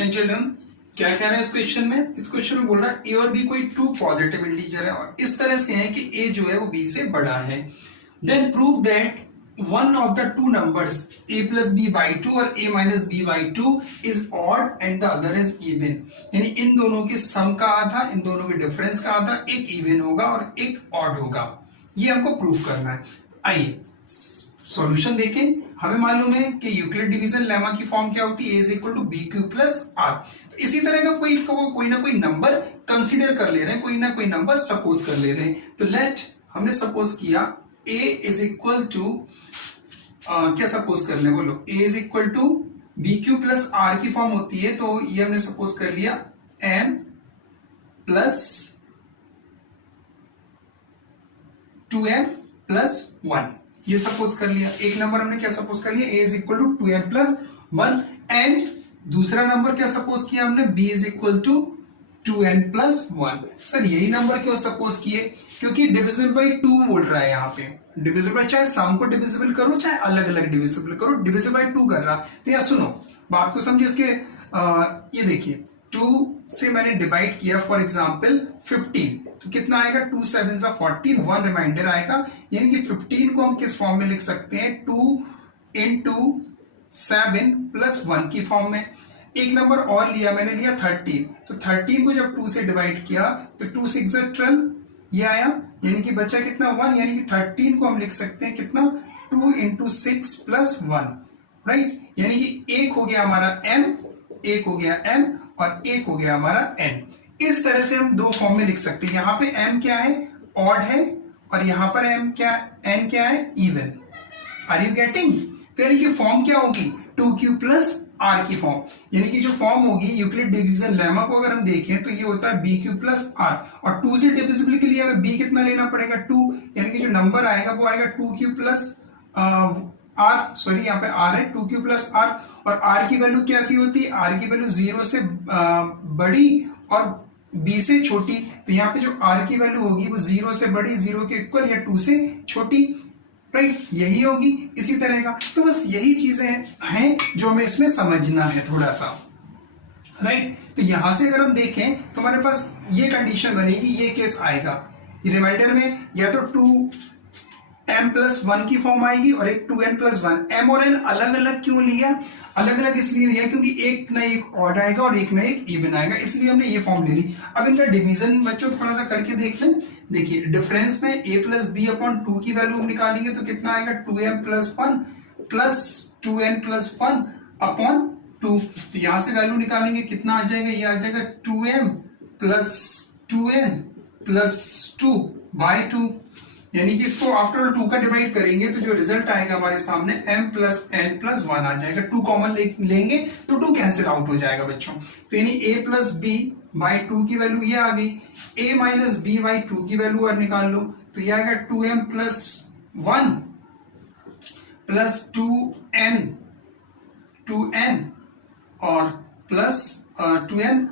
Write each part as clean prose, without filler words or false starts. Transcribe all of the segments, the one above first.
Question children, क्या कह रहे हैं इस क्वेश्चन में? इस क्वेश्चन में बोल रहा है ए और बी कोई टू पॉजिटिव इंटीजर है और इस तरह से है कि ए जो है वो बी से बड़ा है। Then prove that one of the two numbers a plus B by two और a minus B by two is odd and the other is even. यानी इन दोनों के सम का आधा, इन दोनों के डिफरेंस का आधा, एक इवन होगा और एक ऑड होगा। ये हमको प्रूव करना है। आइए सॉल्यूशन देखें। हमें मालूम है कि यूक्लिड डिवीजन लेमा की फॉर्म क्या होती है, a is equal to B Q plus R. तो इसी तरह का कोई ना कोई नंबर कंसीडर कर ले रहे हैं, कोई ना कोई नंबर सपोज कर ले रहे हैं। तो लेट हमने सपोज किया a इज इक्वल टू क्या सपोज कर ले, बोलो a is equal to B Q plus R की फॉर्म होती है, तो ये हमने सपोज कर लिया m प्लस 2m प्लस 1, ये सपोज कर लिया। एक नंबर हमने क्या सपोज कर लिया, a is equal to 2m plus 1 and दूसरा नंबर क्या सपोज किया हमने, b is equal to 2n plus 1। Sir यही नंबर क्यों सपोज किए, क्योंकि डिविजिबल बाई 2 बोल रहा है यहाँ पे। डिविजिबल चाहे सम को डिविजिबल करो चाहे अलग अलग डिविजिबल करो, डिविजिबल बाई 2 कर रहा। तो यार सुनो बात को समझिए, इसके ये देखिए 2 से मैंने डिवाइड किया फॉर एग्जांपल 15, तो कितना आएगा 2 7 सा 14, 1 रिमाइंडर आएगा। यानी कि 15 को हम किस फॉर्म में लिख सकते हैं, 2 into 7 प्लस 1 की फॉर्म में। एक नंबर और लिया मैंने, लिया 13, तो 13 को जब 2 से डिवाइड किया तो 2 6 12 ये आया, यानी कि बचा कितना 1, यानी कि 13 को हम लिख सकते हैं कितना 2 into 6 प्लस 1, राइट। यानी कि एक हो गया हमारा m, एक हो गया m और एक हो गया हमारा n। इस तरह से हम दो फॉर्म में लिख सकते हैं। यहाँ पे m क्या है, ऑड है, और यहाँ पर m क्या, n क्या है, इवन। Are you getting? तो यानी कि फॉर्म क्या होगी, 2q प्लस r की फॉर्म। यानी कि जो फॉर्म होगी यूक्लिड डिवीजन लेमा को अगर हम देखें तो ये होता है bq प्लस r, और 2 से डिविजिबल के लिए हमें b कितना लेना पड़ेगा 2, यानी कि जो नंबर आएगा वो आएगा 2q प्लस r, सॉरी यहाँ पे r है 2q प्लस r। और r की वैल्यू कैसी होती है, r की वैल्यू 0 से बड़ी और b से छोटी। तो यहाँ पे जो r की वैल्यू होगी वो 0 से बड़ी, 0 के इक्वल या 2 से छोटी, राइट, यही होगी इसी तरह का। तो बस यही चीजें हैं जो हमें इसमें समझना है थोड़ा सा, राइट। तो यहां से अगर हम देखें तो हमारे पास ये कंडीशन बनेगी, ये केस आएगा। ये रिमाइंडर में या तो 2m प्लस 1 की फॉर्म आएगी और एक 2n प्लस 1। m और n अलग अलग क्यों लिया, अलग अलग इसलिए लिया क्योंकि एक ना एक ऑड आएगा और एक ना एक इवन आएगा, इसलिए हमने ये फॉर्म ले ली। अब इनका डिवीजन बच्चों थोड़ा सा करके देख लें। देखिए डिफरेंस में a प्लस बी अपॉन 2 की वैल्यू हम निकालेंगे तो कितना आएगा 2m plus 1 plus 2n plus 1 upon 2। तो यहां से वैल्यू निकालेंगे कितना आ जाएगा, ये आ जाएगा 2m plus 2n plus 2 by 2। यानी कि इसको आफ्टर 2 का डिवाइड करेंगे तो जो रिजल्ट आएगा हमारे सामने m प्लस n प्लस 1 आ जाएगा। 2 कॉमन लेंगे तो 2 कैंसिल आउट हो जाएगा बच्चों। तो यानी a प्लस बी बाई 2 की वैल्यू ये आ गई, a माइनस बी बाई 2 की वैल्यू और निकाल लो तो ये आएगा 2m प्लस 1 प्लस 2n और प्लस 2n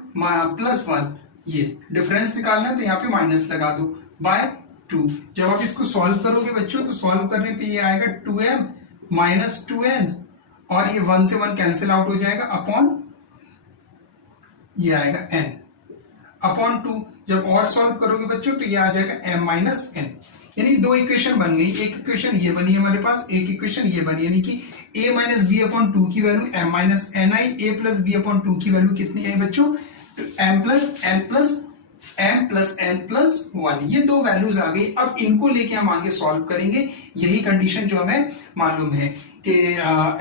प्लस 1। ये डिफरेंस निकालना है तो यहाँ पे माइनस लगा दो बाय 2। जब आप इसको सॉल्व करोगे बच्चों तो सॉल्व करने पे ये आएगा 2m माइनस 2n और ये 1 से 1 कैंसिल आउट हो जाएगा अपॉन ये आएगा n अपॉन 2। जब और सॉल्व करोगे बच्चों तो ये आ जाएगा m माइनस n। यानी दो इक्वेशन बन गई, एक इक्वेशन ये बनी हमारे पास, एक इक्वेशन ये बनी, यानी कि a माइनस बी अपॉन 2 की वैल्यू m माइनस n आई, a प्लस बी अपॉन 2 की वैल्यू कितनी आई बच्चों, m प्लस n प्लस 1। ये दो वैल्यूज आ गई। अब इनको लेके हम आगे सॉल्व करेंगे। यही कंडीशन जो हमें मालूम है कि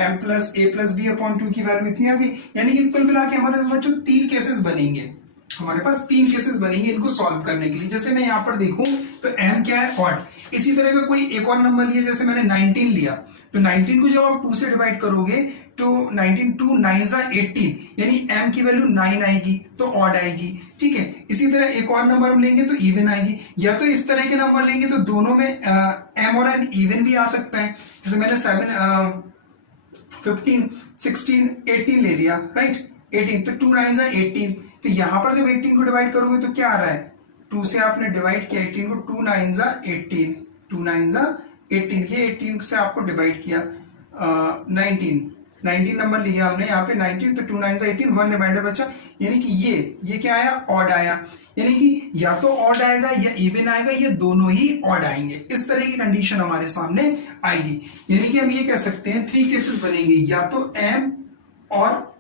m plus a plus B upon 2 की वैल्यू इतनी आ गई। यानी कि कुल मिला के हमारे बच्चों 3 केसेस बनेंगे, हमारे पास 3 केसेस बनेंगे इनको सॉल्व करने के लिए। जैसे मैं यहाँ पर देखूं तो m क्या है, ऑड। इसी तरह का कोई एक और नंबर लिया, जैसे मैंने 19 लिया, तो 19 को जब आप 2 से डिवाइड करोगे तो 19 2 9 सा 18, यानी m की वैल्यू 9 आएगी तो ऑड आएगी, ठीक है। इसी तरह एक और नंबर हम लेंगे तो इवन आएगी, या तो इस तरह के नंबर लेंगे तो दोनों में m और n इवन भी आ सकता है। जैसे मैंने 15 16 18 ले लिया, राइट, 18, तो 2 9 सा 18। तो यहां पर जब 18 को डिवाइड करोगे तो क्या आ रहा है, 2 से आपने डिवाइड किया 18 को, 2 9 सा 18, 2 9 सा 18, ये 18 से आपको डिवाइड किया 19, 19 नंबर लिया हमने यहाँ पे 19, तो 2 9 18, 1 रिमाइंडर बचा, यानी कि ये क्या आया, ऑड आया, यानी कि या तो ऑड आएगा या इवन आएगा, ये दोनों ही ऑड आएंगे। इस तरह की कंडीशन हमारे सामने आएगी, यानी कि हम ये कह सकते हैं 3 केसेस बनेंगे, या तो m और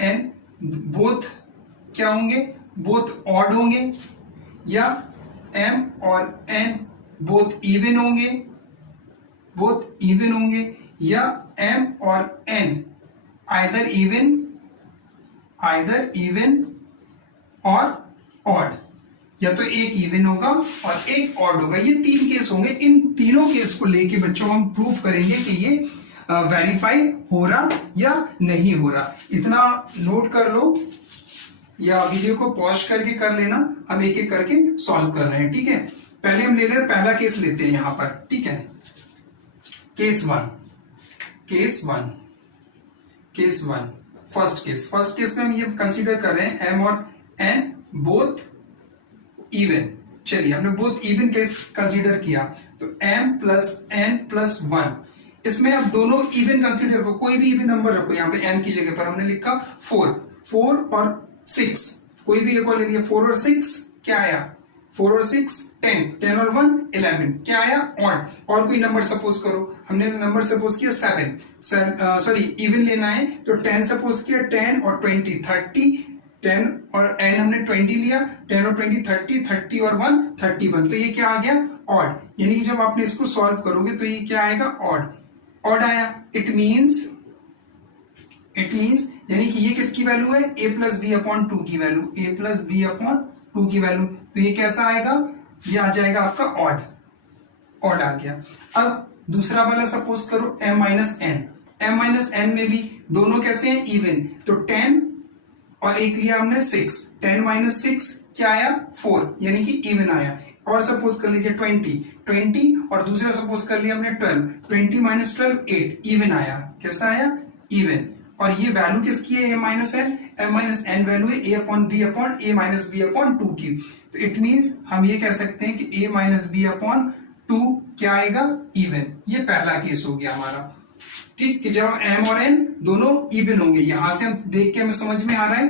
n बोथ क्या होंगे, बोथ ऑड होंगे, या m और n बोथ इवन होंगे, या m और n आइदर इवन और ऑड, या तो एक इवन होगा और एक ऑड होगा। ये 3 केस होंगे। इन तीनों केस को लेके बच्चों हम प्रूफ करेंगे कि ये वेरीफाई हो रहा या नहीं हो रहा। इतना नोट कर लो या वीडियो को पॉज करके कर लेना, हम एक एक करके सॉल्व कर रहे हैं, ठीक है। पहले हम ले ले पहला केस लेते हैं यहां पर, ठीक है। केस वन फर्स्ट केस में हम ये कंसीडर कर रहे हैं m और n बोथ इवन। चलिए, हमने बोथ इवन केस कंसीडर किया, तो m प्लस n प्लस 1, इसमें अब दोनों इवन कंसीडर को, कोई भी इवन नंबर रखो, यहाँ पे n की जगह पर हमने लिखा 4 और 6, कोई भी एक और ले लिया, 4 और 6 क्या आया, 4 और 6 10 और 1 11, क्या आया, ऑड। और कोई नंबर सपोज करो, हमने नंबर सपोज किया 7, इवन लेना है, तो 10 सपोज किया, 10 और 20 30, 10 और n हमने 20 लिया, 10 और 20 30 और 1 31, तो ये क्या आ गया, ऑड। यानी कि जब आपने इसको सॉल्व करोगे तो ये क्या आएगा, ऑड आया। इट मींस यानी कि ये किसकी वैल्यू है, a प्लस बी अपॉन 2 की वैल्यू, तो ये कैसा आएगा, ये आ जाएगा आपका ऑड आ गया। अब दूसरा वाला सपोज करो m माइनस n में भी दोनों कैसे हैं, इवन, तो 10 और एक लिया हमने 6, 10 माइनस 6 क्या आया, 4, यानी कि इवन आया। और सपोज कर लीजिए 20 और दूसरा सपोज कर लिया हमने 12, 20 माइनस 12 8, इवन आया, कैसा आया, इवन। और ये वैल्यू किसकी है, m माइनस n वैल्यू है a upon b upon a minus b upon 2 की। तो इट मींस हम ये कह सकते हैं कि a माइनस b अपॉन 2 क्या आएगा, इवन। ये पहला केस हो गया हमारा, ठीक, कि जब m और n दोनों इवन होंगे। यहां से हम देख के हमें समझ में आ रहा है,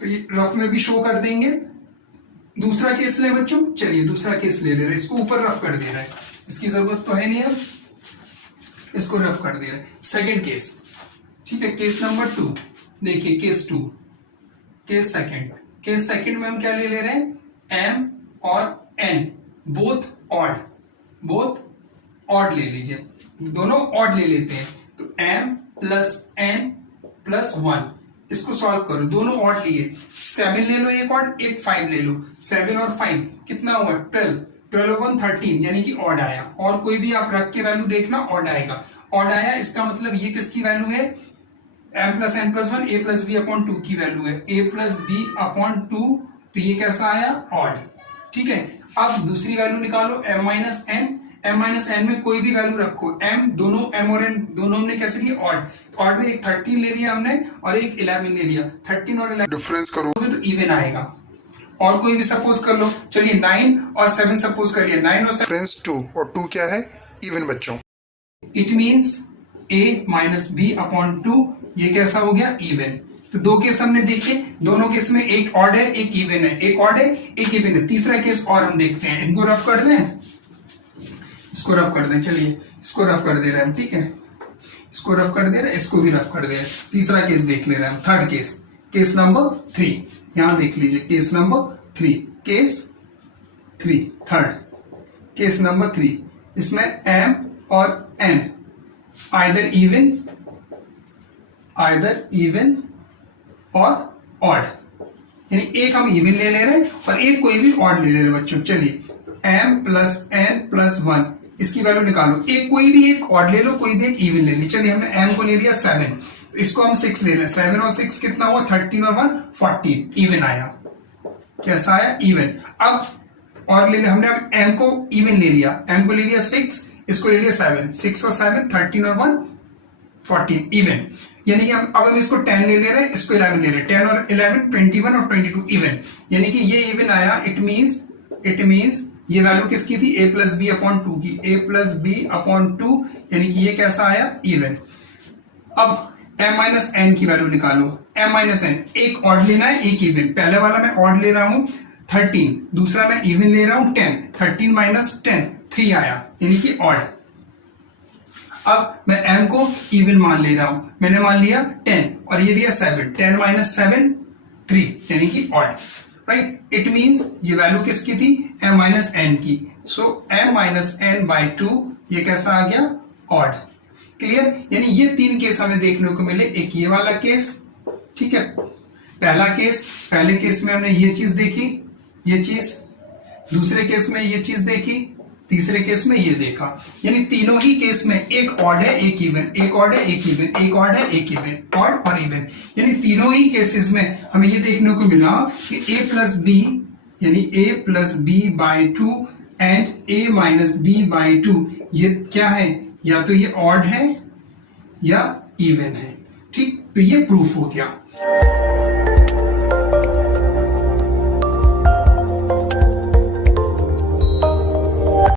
तो ये रफ में भी शो कर देंगे। दूसरा केस ले बच्चों, चलिए दूसरा केस ले रहे, इसको ऊपर रफ कर दे रहा है, इसकी जरूरत तो है नहीं, अब इसको रफ कर दे रहे। सेकेंड केस, ठीक है, केस नंबर 2 देखिए, केस सेकंड में हम क्या ले रहे हैं, m और n बोथ ऑड ले लीजिए, दोनों ऑड ले लेते हैं, तो m प्लस n प्लस 1, इसको सॉल्व करो, दोनों ऑड लिए, 7 ले लो एक ऑड, एक 5 ले लो, 7 और 5 कितना हुआ, 12 और 1 13, यानी कि ऑड आया। और कोई भी आप रख के वैल्यू देखना, ऑड आएगा, ऑड आया, इसका मतलब ये किसकी वैल्यू है, m plus n plus 1 a plus b upon 2 की वैल्यू है, a प्लस b अपॉन 2, तो ये कैसा आया, ऑड, ठीक है। अब दूसरी वैल्यू निकालो, m माइनस n में कोई भी वैल्यू रखो, दोनों m और n दोनों हमने कैसे लिए, ऑड में एक 13 ले लिया हमने और एक 11 ले लिया, 13 और 11 डिफरेंस करोगे तो इवन आएगा। और कोई भी सपोज कर लो, चलिए 9 और 7 सपोज कर लिया, 9 और 7 डिफरेंस 2 और 2 क्या है, इवन बच्चों। It means a minus b upon 2, ये कैसा हो गया, इवन। तो दो केस हमने देखे, दोनों केस में एक ऑड है एक इवन है, एक ऑड है एक इवन है। तीसरा केस और हम देखते हैं, इनको रफ कर दें, इसको रफ कर दें, चलिए इसको रफ कर दे रहे हैं, ठीक है, इसको रफ कर दे रहे हैं, इसको भी रफ कर दे रहे हैं। तीसरा केस देख ले रहे हैं, थर्ड केस नंबर 3, यहां देख लीजिए, case number 3, third case number 3, इसमें m और n आइदर इवन और ऑड, यानी एक हम इवन ले रहे हैं और एक कोई भी ऑड ले रहे हैं बच्चों। चलिए m प्लस n प्लस 1, इसकी वैल्यू निकालो, एक कोई भी एक ऑड ले लो, कोई भी एक इवन ले ली। चलिए हमने m को ले लिया 7, तो इसको हम 6 ले लें, 7 और 6 कितना हुआ, 13 और 1 14, इवन आया, कैसा आया, इवन। अब और ले लिया हमने, m को इवन ले लिया, m को ले लिया 6, इसको ले लिया 7, 6 और 7 13 और 1 14, इवन। यानी कि अब हम इसको 10 ले रहे हैं, इसको 11 ले रहे हैं, 10 और 11 21 और 22, इवन, यानी कि ये इवन आया। इट मींस ये वैल्यू किसकी थी, a plus B upon two की, a plus B upon two, यानी कि ये कैसा आया, इवन। अब m माइनस एन की वैल्यू निकालो, m माइनस एन, एक ऑड लेना है एक इवन। पहले वाला मैं ऑड ले रहा हूं 13, दूसरा मैं इवन ले रहा हूं 10, 13 माइनस 10 3 आया, यानी कि ऑड। अब मैं m को इवन मान ले रहा हूं, मैंने मान लिया 10 और ये दिया 7, 10 माइनस 7 3, यानी कि ऑड, राइट। इट मींस ये वैल्यू किसकी थी, m माइनस एन की। सो m माइनस एन बाई 2 ये कैसा आ गया, ऑड। क्लियर, यानी ये 3 केस हमें देखने को मिले। एक ये वाला केस, ठीक है, पहला केस, पहले केस में हमने ये चीज देखी, ये चीज, दूसरे केस में ये चीज देखी, तीसरे केस में ये देखा। यानी तीनों ही केस में एक ऑड है एक इवन, एक ऑड है एक इवन, एक ऑड है एक इवन, ऑड और इवन। यानी तीनों ही केसेस में हमें ये देखने को मिला कि a प्लस बी, यानी a plus B by 2 and a minus B by 2, ये क्या है, या तो ये ऑड है या इवन है। ठीक, तो ये प्रूफ हो गया।